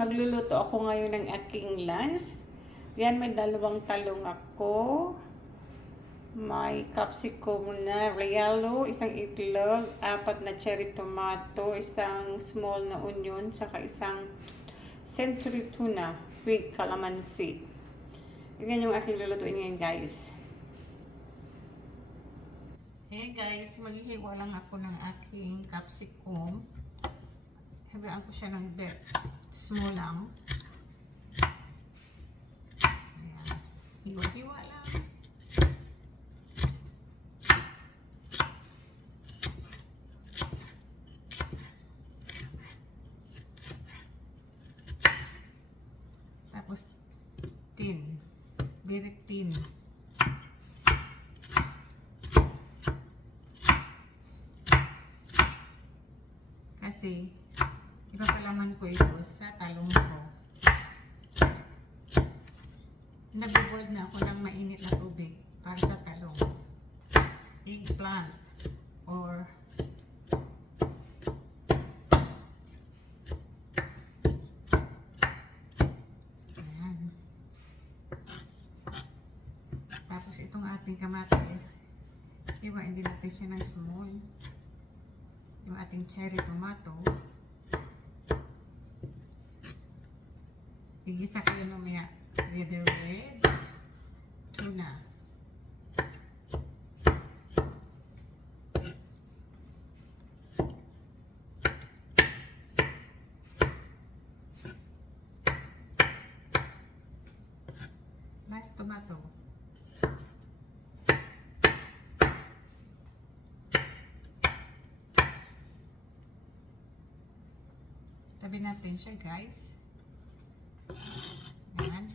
magluluto ako ngayon ng aking lunch. Yan, may dalawang talong ako. May capsicum na realo, isang itlog, apat na cherry tomato, isang small na onion, saka isang century tuna with calamansi. Yan yung aking lulutuin ngayon, guys. Hey guys, maghihiwa lang ako ng aking capsicum. Hagaan ko siya ng small lang. Ayan. Hiwa-hiwa lang. Tapos tin. Very thin. Kasi ipapalaman ko ito sa talong ko. Nag-boil na ako ng mainit na tubig para sa talong. Eggplant or ayan. Tapos itong ating kamatis, iwain din natin siya ng small. Yung ating cherry tomato, igisa ko yun mamaya together with tuna. Last tomato. Tabi natin siya, guys. Ayan.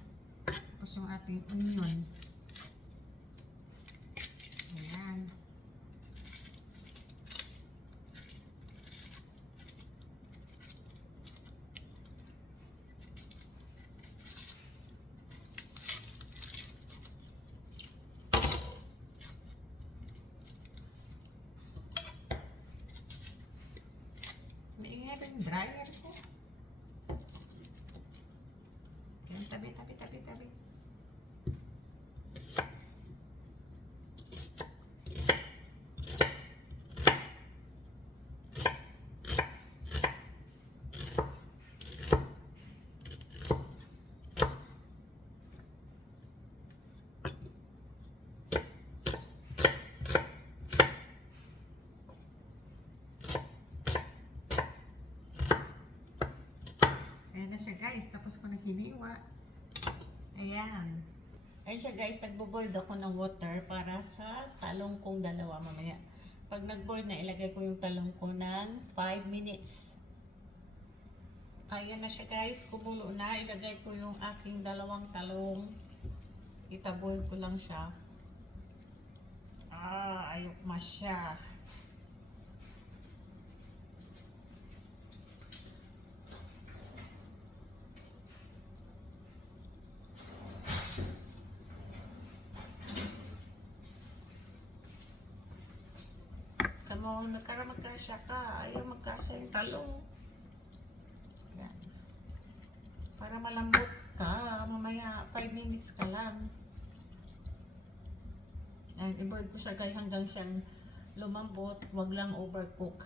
Tapos yung ating onion. Ayan. Maingay ba yung dryer ko? Tabi. Ayan na siya, guys. Tapos ko naghiniwa. Ayan. Ayan siya, guys. Nagbo-boil ako ng water para sa talong kong dalawa mamaya. Pag nag-boil na, ilagay ko yung talong ko ng 5 minutes. Ayan na siya, guys. Kumulo na. Ilagay ko yung aking dalawang talong. Ita-boil ko lang siya. Ayok mas siya. Kamo, magkasya ka. Ayaw magkasya yung talong. Yan. Para malambot ka, mamaya 5 minutes ka lang. Ayan, i-boil ko siya guys hanggang siyang lumambot. Huwag lang overcook.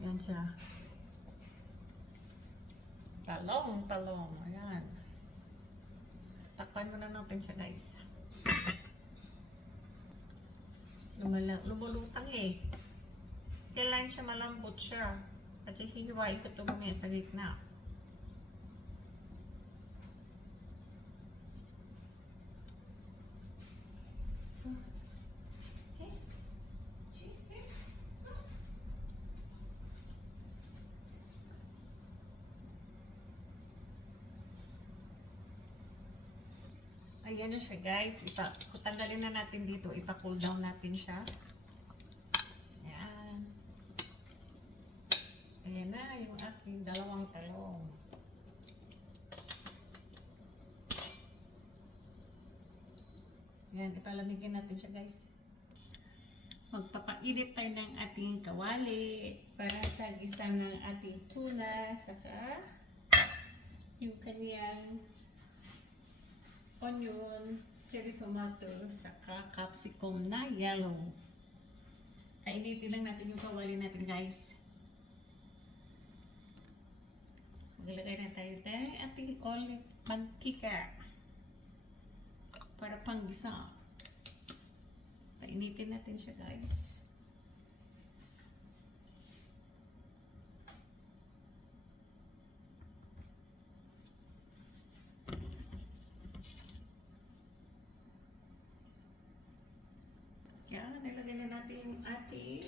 Yan siya. Talong. Ayan. Takpan mo na natin siya, guys. Lumulutang eh. Kailangan siya malambot siya. At hihiwain ko ito mamaya sa gitna. Ayan na siya, guys. Tanggalin na natin dito. Ipa-cool down natin siya. Ayan. Ayan na yung aking dalawang talong. Ayan, ipalamigin natin siya, guys. Magpapainit tayo ng ating kawali para sa gisa ng ating tuna, saka yung kanyang onion, cherry tomato, saka capsicum na yellow. Kainitin lang natin yung kawali natin, guys. Maglagay na tayo ating olive mantika para panggisa. Painitin natin siya, guys. Yan, nilagay na natin yung ating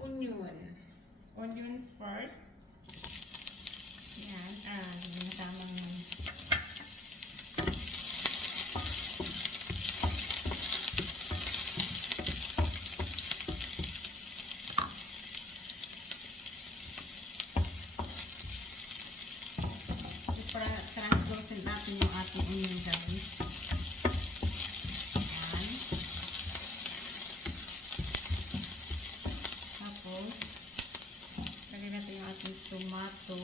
onion. Onion first. Yan, yung tamang para translucent natin yung ating onion, guys. Yan. Tapos, lagyan natin yung ating tomato.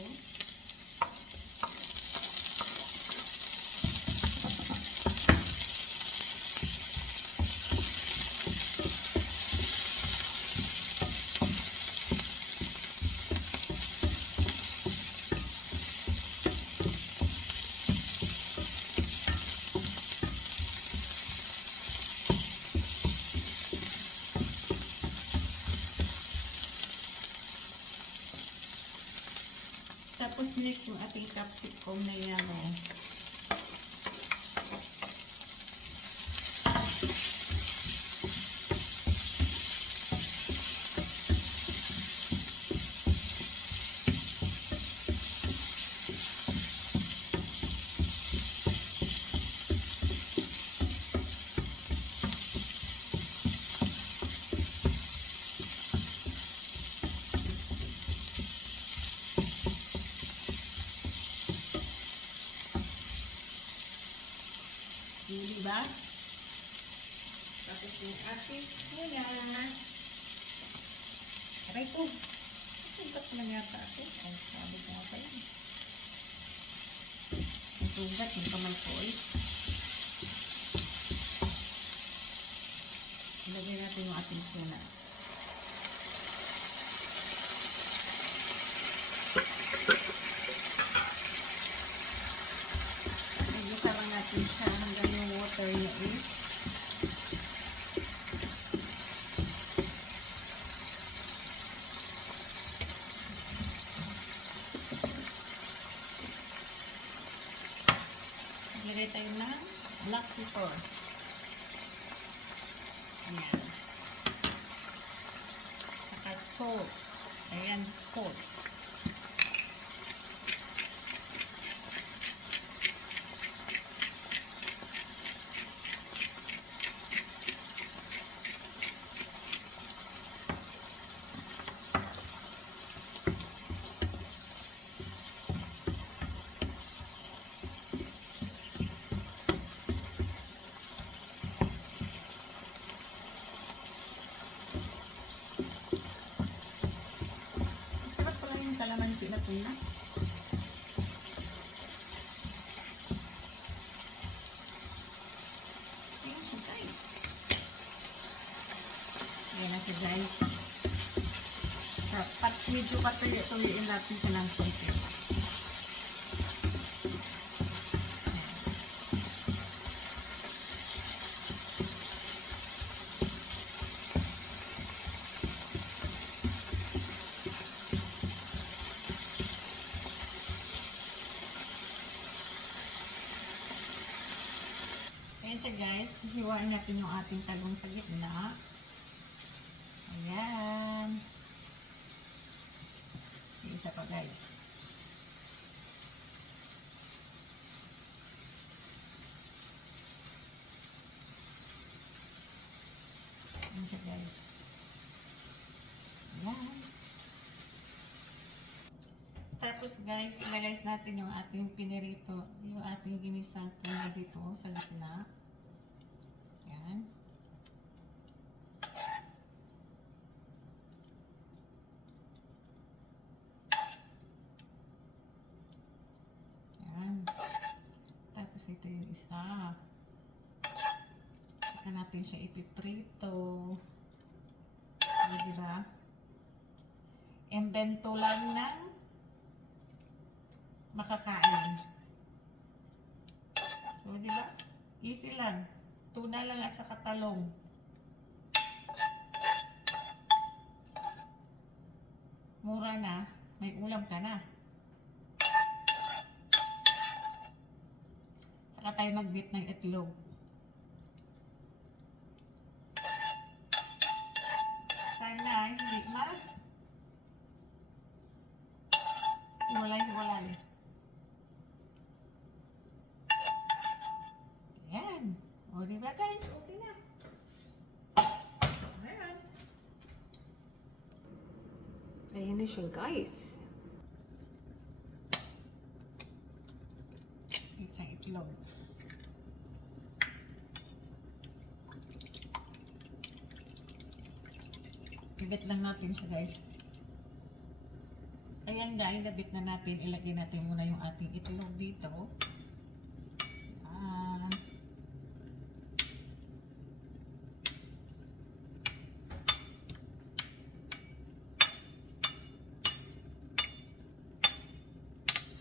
Tapos next yung ating capsicum na yellow. Diba? Tapos yung ating muna. Aray ko. Sugat lang yata ako. Ay, sabi ko nga pa yan. Sugat yung kamay ko eh. Ilagay natin yung ating tuna. Ilagay lang natin siya hanggang yung water niya eh. Maglagay tayo ng black pepper. Ayan. Saka salt. Ayan, salt. Kalamansi na tuna. Ayan siya, guys. Ayan na siya, guys. Medyo patuloy-tuloyin natin siya ng konti. Ayan siya, guys. Hiwain natin yung ating talong sa gitna. Ayan. Isa pa, guys. Ayan siya, guys. Ayan. Tapos, guys, ilagay natin yung ating pinirito, yung ating ginisang tuna dito sa gitna. Ayan. Ito yung isa. Saka natin siya ipiprito. Diba? Invento lang ng makakain. So, diba? Easy lang. Tuna lang at saka talong. Mura na. May ulam ka na. Saka tayo mag-beat ng itlog. Sana hindi hiwalay. Ayan. O, diba guys? Okay na. Ayan. Ayan na siya guys. Isang itlog. Ibit lang natin siya guys. Ayan guys, nabit na natin. Ilagay natin muna yung ating itlog dito.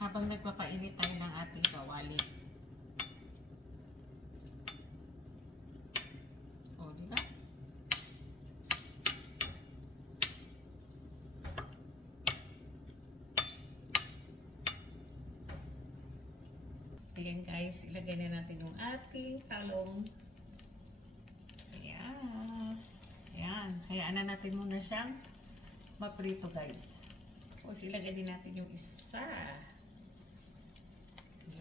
Habang nagpapainit tayo ng ating kawali. O, diba? Ayan guys, ilagay na natin yung ating talong. Ayan. Ayan. Hayaan na natin muna siyang maprito guys. Tapos ilagay din natin yung isa.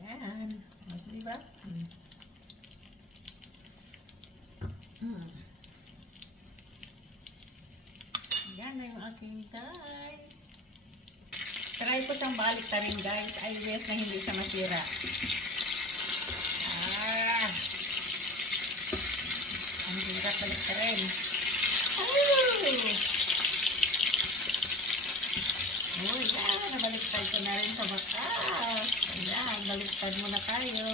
Ayan. Mas diba? Ayan na yung aking guys. Try ko siyang balik ta rin guys. I wish na hindi siya masira. Ang hirap balik ta rin. Oh, yan. Nabaliktad ko na rin sa bakas. Ayan, baliktad muna tayo.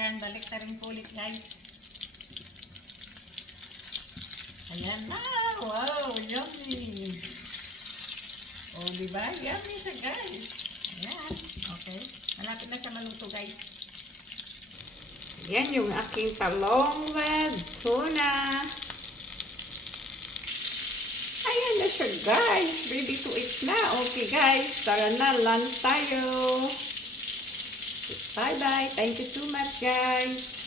Yan, baliktad rin po ulit guys. Ayan na. Wow, yummy. Oh, diba? Yummy siya guys. Ayan. Okay. Malapit na siya maluto guys. Ayan yung aking talong with tuna. Ayan na siya guys. Ready to eat na. Okay guys. Tara na. Lunch tayo. Bye bye. Thank you so much guys.